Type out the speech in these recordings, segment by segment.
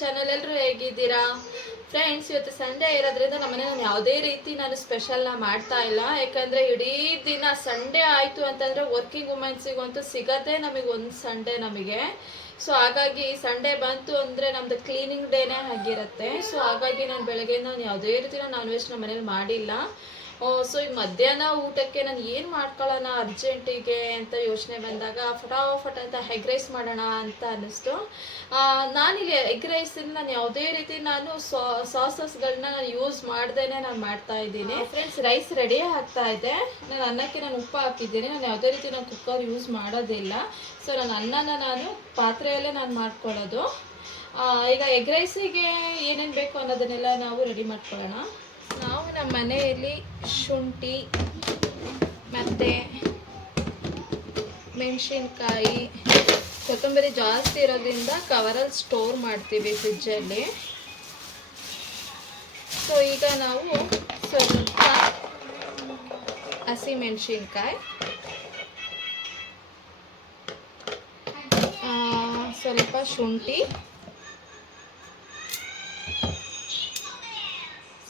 Channel. ಎಲ್ಲರೂ ಹೇಗಿದ್ದೀರಾ friends? ಇವತ್ತು ಸಂಡೇ ಇರೋದ್ರಿಂದ ನಮ್ಮನೆ ನಾನು ಯಾವುದೇ ರೀತಿ ನಾನು ಸ್ಪೆಷಲ್ನ ಮಾಡ್ತಾ ಇಲ್ಲ. ಯಾಕಂದರೆ ಇಡೀ ದಿನ ಸಂಡೇ ಆಯಿತು ಅಂತಂದರೆ ವರ್ಕಿಂಗ್ ವುಮೆನ್ಸಿಗಂತೂ ಸಿಗೋದೇ ನಮಗೆ ಒಂದು ಸಂಡೇ ನಮಗೆ. ಸೊ ಹಾಗಾಗಿ ಸಂಡೇ ಬಂತು ಅಂದರೆ ನಮ್ಮದು ಕ್ಲೀನಿಂಗ್ ಡೇನೇ ಆಗಿರುತ್ತೆ. ಸೊ ಹಾಗಾಗಿ ನಾನು ಬೆಳಗ್ಗೆ ನಾನು ಯಾವುದೇ ರೀತಿನ ನಾನ್ ವೆಜ್ ನಮ್ಮ ಮನೇಲಿ ಮಾಡಿಲ್ಲ. ಸೊ ಈಗ ಮಧ್ಯಾಹ್ನ ಊಟಕ್ಕೆ ನಾನು ಏನು ಮಾಡ್ಕೊಳ್ಳೋಣ ಅರ್ಜೆಂಟಿಗೆ ಅಂತ ಯೋಚನೆ ಬಂದಾಗ ಫಟಾಫಟ್ ಅಂತ ಎಗ್ ರೈಸ್ ಮಾಡೋಣ ಅಂತ ಅನ್ನಿಸ್ತು. ನಾನಿಲ್ಲಿ ಎಗ್ ರೈಸಲ್ಲಿ ನಾನು ಯಾವುದೇ ರೀತಿ ನಾನು ಸಾಸಸ್ಗಳನ್ನ ನಾನು ಯೂಸ್ ಮಾಡ್ದೇನೆ ನಾನು ಮಾಡ್ತಾ ಇದ್ದೀನಿ. ಫ್ರೆಂಡ್ಸ್, ರೈಸ್ ರೆಡಿ ಆಗ್ತಾ ಇದೆ. ನಾನು ಅನ್ನಕ್ಕೆ ನಾನು ಉಪ್ಪು ಹಾಕಿದ್ದೀನಿ. ನಾನು ಯಾವುದೇ ರೀತಿ ನಾನು ಕುಕ್ಕರ್ ಯೂಸ್ ಮಾಡೋದಿಲ್ಲ. ಸೊ ನಾನು ಅನ್ನನ ನಾನು ಪಾತ್ರೆಯಲ್ಲೇ ನಾನು ಮಾಡ್ಕೊಳ್ಳೋದು. ಈಗ ಎಗ್ ರೈಸಿಗೆ ಏನೇನು ಬೇಕು ಅನ್ನೋದನ್ನೆಲ್ಲ ನಾವು ರೆಡಿ ಮಾಡ್ಕೊಳ್ಳೋಣ. ನಾವು ನಮ್ಮ ಮನೆಯಲ್ಲಿ ಶುಂಠಿ ಮತ್ತು ಮೆಣಸಿನ್ಕಾಯಿ, ಕೊತ್ತಂಬರಿ ಜಾಸ್ತಿ ಇರೋದ್ರಿಂದ ಕವರಲ್ಲಿ ಸ್ಟೋರ್ ಮಾಡ್ತೀವಿ ಫ್ರಿಜ್ಜಲ್ಲಿ. ಸೊ ಈಗ ನಾವು ಸ್ವಲ್ಪ ಹಸಿಮೆಣಸಿನ್ಕಾಯಿ,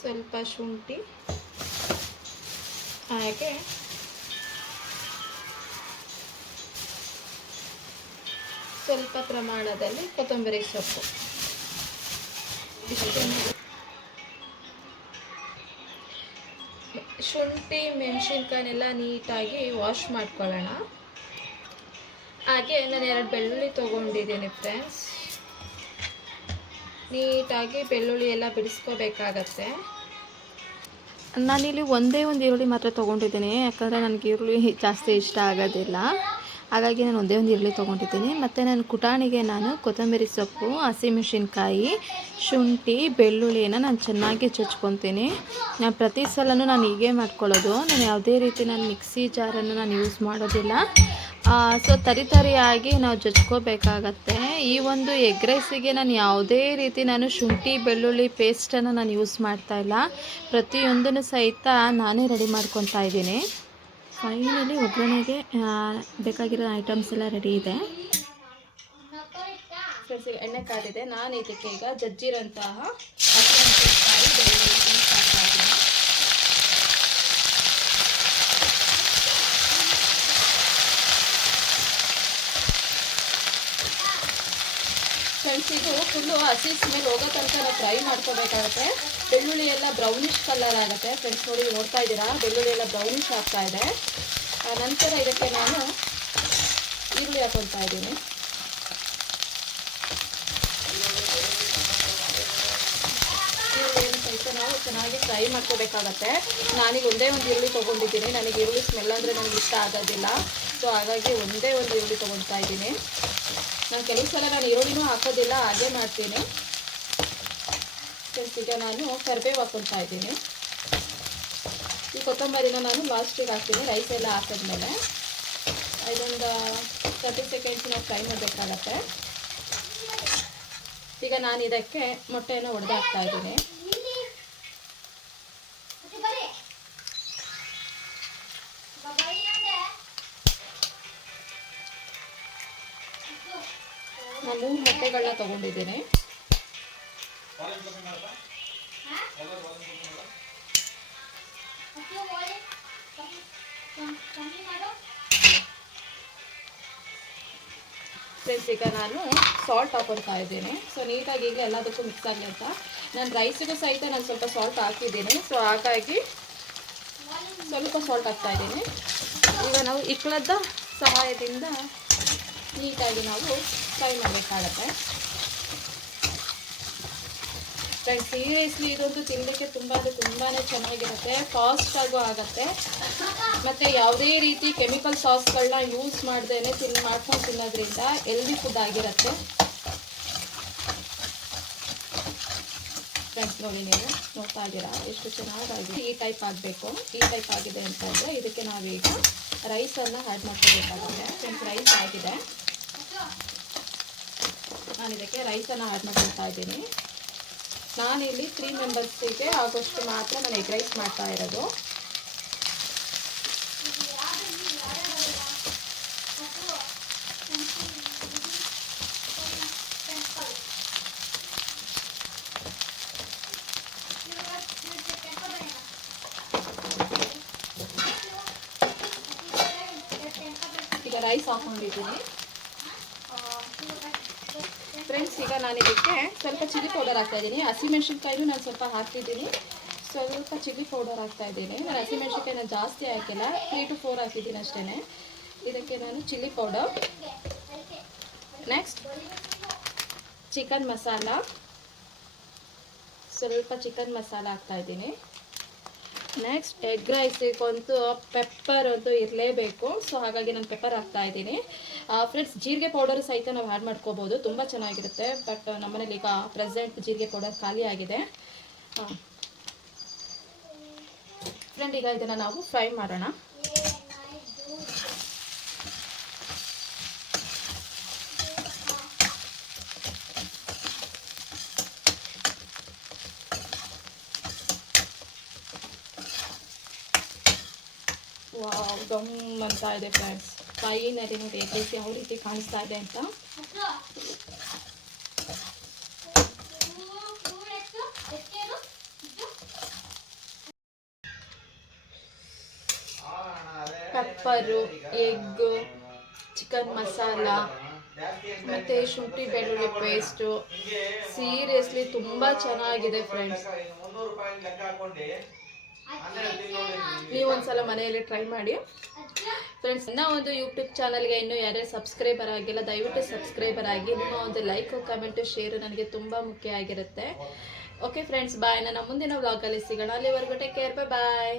ಸ್ವಲ್ಪ ಶುಂಠಿ, ಹಾಗೆ ಸ್ವಲ್ಪ ಪ್ರಮಾಣದಲ್ಲಿ ಕೊತ್ತಂಬರಿ ಸೊಪ್ಪು. ಶುಂಠಿ ಮೆಣಸಿನ್ಕಾಯಿನೆಲ್ಲ ನೀಟಾಗಿ ವಾಶ್ ಮಾಡ್ಕೊಳ್ಳೋಣ. ಹಾಗೆ ನಾನು 2 ಬೆಳ್ಳುಳ್ಳಿ ತೊಗೊಂಡಿದ್ದೀನಿ ಫ್ರೆಂಡ್ಸ್. ನೀಟಾಗಿ ಬೆಳ್ಳುಳ್ಳಿ ಎಲ್ಲ ಬಿಡಿಸ್ಕೋಬೇಕಾಗತ್ತೆ. ನಾನಿಲ್ಲಿ ಒಂದೇ ಒಂದು ಈರುಳ್ಳಿ ಮಾತ್ರ ತೊಗೊಂಡಿದ್ದೀನಿ. ಯಾಕಂದರೆ ನನಗೆ ಈರುಳ್ಳಿ ಜಾಸ್ತಿ ಇಷ್ಟ ಆಗೋದಿಲ್ಲ. ಹಾಗಾಗಿ ನಾನು ಒಂದೇ ಒಂದು ಈರುಳ್ಳಿ ತೊಗೊಂಡಿದ್ದೀನಿ. ಮತ್ತು ನಾನು ಕುಟಾಣಿಗೆ ನಾನು ಕೊತ್ತಂಬರಿ ಸೊಪ್ಪು, ಹಸಿಮೆಣಸಿನ್ಕಾಯಿ, ಶುಂಠಿ, ಬೆಳ್ಳುಳ್ಳಿಯನ್ನು ನಾನು ಚೆನ್ನಾಗಿ ಚಚ್ಕೊತೀನಿ. ನಾನು ಪ್ರತಿ ಸಲನೂ ನಾನು ಹೀಗೆ ಮಾಡ್ಕೊಳ್ಳೋದು. ನಾನು ಯಾವುದೇ ರೀತಿ ನಾನು ಮಿಕ್ಸಿ ಜಾರನ್ನು ನಾನು ಯೂಸ್ ಮಾಡೋದಿಲ್ಲ. ಸೊ ತರಿಯಾಗಿ ನಾವು ಜಜ್ಕೋಬೇಕಾಗತ್ತೆ. ಈ ಒಂದು ಎಗ್ ರೈಸಿಗೆ ನಾನು ಯಾವುದೇ ರೀತಿ ನಾನು ಶುಂಠಿ ಬೆಳ್ಳುಳ್ಳಿ ಪೇಸ್ಟನ್ನು ನಾನು ಯೂಸ್ ಮಾಡ್ತಾಯಿಲ್ಲ. ಪ್ರತಿಯೊಂದನ್ನು ಸಹಿತ ನಾನೇ ರೆಡಿ ಮಾಡ್ಕೊತಾ ಇದ್ದೀನಿ. ಫೈನಲಿ ಒಗ್ಗರಣೆಗೆ ಬೇಕಾಗಿರೋ ಐಟಮ್ಸ್ ಎಲ್ಲ ರೆಡಿ ಇದೆ. ಎಣ್ಣೆ ಕಾದಿದೆ. ನಾನು ಇದಕ್ಕೆ ಈಗ ಜಜ್ಜಿರೋಂತಹ ಹಸಿಮೆಣಸಿನಕಾಯಿ, ಬೆಳ್ಳುಳ್ಳಿ ಫ್ರೆಂಡ್ಸಿಗೂ ಫುಲ್ಲು ಹಸಿ ಸ್ಮೆಲ್ ಹೋಗೋ ತನಕ ನಾವು ಫ್ರೈ ಮಾಡ್ಕೋಬೇಕಾಗುತ್ತೆ. ಬೆಳ್ಳುಳ್ಳಿ ಎಲ್ಲ ಬ್ರೌನಿಷ್ ಕಲರ್ ಆಗುತ್ತೆ. ಫ್ರೆಂಡ್ಸ್ ನೋಡ್ತಾ ಇದ್ದೀರಾ, ಬೆಳ್ಳುಳ್ಳಿ ಎಲ್ಲ ಬ್ರೌನಿಷ್ ಆಗ್ತಾ ಇದೆ. ನಂತರ ಇದಕ್ಕೆ ನಾನು ಈರುಳ್ಳಿ ಹಾಕೊಳ್ತಾ ಇದ್ದೀನಿ. ಈರುಳ್ಳಿಯನ್ನು ಸಹಿತ ನಾವು ಚೆನ್ನಾಗಿ ಫ್ರೈ ಮಾಡ್ಕೋಬೇಕಾಗತ್ತೆ. ನಾನೀಗ ಒಂದೇ ಒಂದು ಈರುಳ್ಳಿ ತೊಗೊಂಡಿದ್ದೀನಿ. ನನಗೆ ಈರುಳ್ಳಿ ಸ್ಮೆಲ್ ಅಂದರೆ ನನಗೆ ಇಷ್ಟ ಆಗೋದಿಲ್ಲ. ಸೊ ಹಾಗಾಗಿ ಒಂದೇ ಒಂದು ಈರುಳ್ಳಿ ತೊಗೊಳ್ತಾ ಇದ್ದೀನಿ. ನಾನು ಕೆಲವು ಸಲ ನಾನು ಈರುಳ್ಳಿನೂ ಹಾಕೋದಿಲ್ಲ, ಹಾಗೆ ಮಾಡ್ತೀನಿ. ಈಗ ನಾನು ಕರಿಬೇವು ಹಾಕ್ಕೊಳ್ತಾ ಇದ್ದೀನಿ. ಈ ಕೊತ್ತಂಬರಿನ ನಾನು ಲಾಸ್ಟಿಗೆ ಹಾಕ್ತೀನಿ. ರೈಸ್ ಎಲ್ಲ ಹಾಕಿದ್ಮೇಲೆ ಇದೊಂದು 30 ಸೆಕೆಂಡ್ಸ್ ನಾವು ಫ್ರೈ ಮಾಡಬೇಕಾಗತ್ತೆ. ಈಗ ನಾನು ಇದಕ್ಕೆ ಮೊಟ್ಟೆಯನ್ನು ಒಡೆದು ಹಾಕ್ತಾ ಇದ್ದೀನಿ. ನಾನು 3 ಮೊಟ್ಟೆಗಳನ್ನ ತೊಗೊಂಡಿದ್ದೀನಿ. ಫ್ರೆಂಡ್ಸ್, ಈಗ ನಾನು ಸಾಲ್ಟ್ ಹಾಕೊಳ್ತಾ ಇದ್ದೀನಿ. ಸೊ ನೀಟಾಗಿ ಈಗ ಎಲ್ಲದಕ್ಕೂ ಮಿಕ್ಸ್ ಆಗಲಿ ಅಂತ ನಾನು ರೈಸಿಗೂ ಸಹಿತ ನಾನು ಸ್ವಲ್ಪ ಸಾಲ್ಟ್ ಹಾಕಿದ್ದೀನಿ. ಸೊ ಹಾಗಾಗಿ ಸ್ವಲ್ಪ ಸಾಲ್ಟ್ ಹಾಕ್ತಾ ಇದ್ದೀನಿ. ಈಗ ನಾವು ಇಕ್ಕಳದ ಸಹಾಯದಿಂದ ನೀಟಾಗಿ ನಾವು ಫ್ರೈ ಮಾಡಬೇಕಾಗತ್ತೆ. ಫ್ರೆಂಡ್ಸ್, ಸೀರಿಯಸ್ಲಿ ಇದಂತೂ ತಿನ್ನಲಿಕ್ಕೆ ತುಂಬಾ ಚೆನ್ನಾಗಿರುತ್ತೆ. ಫಾಸ್ಟಾಗೂ ಆಗುತ್ತೆ. ಮತ್ತು ಯಾವುದೇ ರೀತಿ ಕೆಮಿಕಲ್ ಸಾಸ್ಗಳನ್ನ ಯೂಸ್ ಮಾಡ್ದೇ ಮಾಡ್ಕೊಂಡು ತಿನ್ನೋದ್ರಿಂದ ಹೆಲ್ದಿ ಫುಡ್ ಆಗಿರುತ್ತೆ. ಫ್ರೆಂಡ್ಸ್ ನೋಡಿ, ನೀವು ನೋಡ್ತಾ ಇದ್ದೀರಾ ಎಷ್ಟು ಚೆನ್ನಾಗಿದೆ. ಈ ಟೈಪ್ ಆಗಬೇಕು. ಈ ಟೈಪ್ ಆಗಿದೆ ಅಂತಂದರೆ ಇದಕ್ಕೆ ನಾವೀಗ ರೈಸನ್ನು ಆ್ಯಡ್ ಮಾಡ್ಕೋಬೇಕಾಗುತ್ತೆ. ಫ್ರೆಂಡ್ಸ್, ರೈಸ್ ಆಗಿದೆ. ನಾನು ಇದಕ್ಕೆ ರೈಸನ್ನು ಆ್ಯಡ್ ಮಾಡ್ಕೊಳ್ತಾ ಇದ್ದೀನಿ. ನಾನಿಲ್ಲಿ 3 ಮೆಂಬರ್ಸಿಗೆ ಆಗೋಷ್ಟು ಮಾತ್ರ ನಾನು ಎಗ್ ರೈಸ್ ಮಾಡ್ತಾ ಇರೋದು. ಈಗ ರೈಸ್ ಹಾಕೊಂಡಿದ್ದೀನಿ ಫ್ರೆಂಡ್ಸ್. ಈಗ ನಾನು ಇದಕ್ಕೆ ಸ್ವಲ್ಪ ಚಿಲ್ಲಿ ಪೌಡರ್ ಹಾಕ್ತಾಯಿದ್ದೀನಿ. ಹಸಿಮೆಣ್ಸಿನ್ಕಾಯಿನೂ ನಾನು ಸ್ವಲ್ಪ ಹಾಕ್ತಿದ್ದೀನಿ. ಸ್ವಲ್ಪ ಚಿಲ್ಲಿ ಪೌಡರ್ ಹಾಕ್ತಾಯಿದ್ದೀನಿ. ನಾನು ಹಸಿಮೆಣ್ಸಿನ್ಕಾಯಿ ನಾನು ಜಾಸ್ತಿ ಹಾಕಿಲ್ಲ, 3 to 4 ಹಾಕಿದ್ದೀನಿ ಅಷ್ಟೇ. ಇದಕ್ಕೆ ನಾನು chilli powder, next chicken masala, ಸ್ವಲ್ಪ ಚಿಕನ್ ಮಸಾಲ ಹಾಕ್ತಾಯಿದ್ದೀನಿ. ನೆಕ್ಸ್ಟ್ ಎಗ್ ರೈಸಿಗಂತೂ ಪೆಪ್ಪರ್ ಅಂತೂ ಇರಲೇಬೇಕು, ಸೊ ಹಾಗಾಗಿ ನಾನು ಪೆಪ್ಪರ್ ಹಾಕ್ತಾಯಿದ್ದೀನಿ. ಫ್ರೆಂಡ್ಸ್, ಜೀರಿಗೆ ಪೌಡರ್ ಸಹಿತ ನಾವು ಆ್ಯಡ್ ಮಾಡ್ಕೋಬೋದು, ತುಂಬ ಚೆನ್ನಾಗಿರುತ್ತೆ. ಬಟ್ ನಮ್ಮನೇಲಿ ಈಗ ಪ್ರೆಸೆಂಟ್ ಜೀರಿಗೆ ಪೌಡರ್ ಖಾಲಿ ಆಗಿದೆ. ಫ್ರೆಂಡ್, ಈಗ ಇದನ್ನು ನಾವು ಫ್ರೈ ಮಾಡೋಣ. ವಾವ್, ಗಮ್ ಅಂತ ಇದೆ ಫ್ರೆಂಡ್ಸ್. ಫೈನಲಿ ನೋಡಿ ಎಗ್ ರೈಸ್ ಯಾವ ರೀತಿ ಕಾಣಿಸ್ತಾ ಇದೆ ಅಂತ. ಪೆಪ್ಪರು, ಎಗ್ಗು, ಚಿಕನ್ ಮಸಾಲ ಮತ್ತು ಶುಂಠಿ ಬೆಳ್ಳುಳ್ಳಿ ಪೇಸ್ಟು, ಸೀರಿಯಸ್ಲಿ ತುಂಬ ಚೆನ್ನಾಗಿದೆ ಫ್ರೆಂಡ್ಸ್. ನೀವೊಂದ್ಸಲ ಮನೆಯಲ್ಲಿ ಟ್ರೈ ಮಾಡಿ ಫ್ರೆಂಡ್ಸ್. ನನ್ನ ಒಂದು ಯೂಟ್ಯೂಬ್ ಚಾನಲ್ಗೆ ಇನ್ನೂ ಯಾರ್ಯಾರು ಸಬ್ಸ್ಕ್ರೈಬರ್ ಆಗಿಲ್ಲ, ದಯವಿಟ್ಟು ಸಬ್ಸ್ಕ್ರೈಬರ್ ಆಗಿ. ನಿಮ್ಮ ಒಂದು ಲೈಕು, ಕಮೆಂಟು, ಶೇರು ನನಗೆ ತುಂಬ ಮುಖ್ಯ ಆಗಿರುತ್ತೆ. ಓಕೆ ಫ್ರೆಂಡ್ಸ್, ಬಾಯ್. ನನ್ನ ಮುಂದಿನ ವ್ಲಾಗಲ್ಲಿ ಸಿಗೋಣ. ಅಲ್ಲಿವರೆಗೂ ಟೇಕ್ ಕೇರ್, ಬಾಯ್.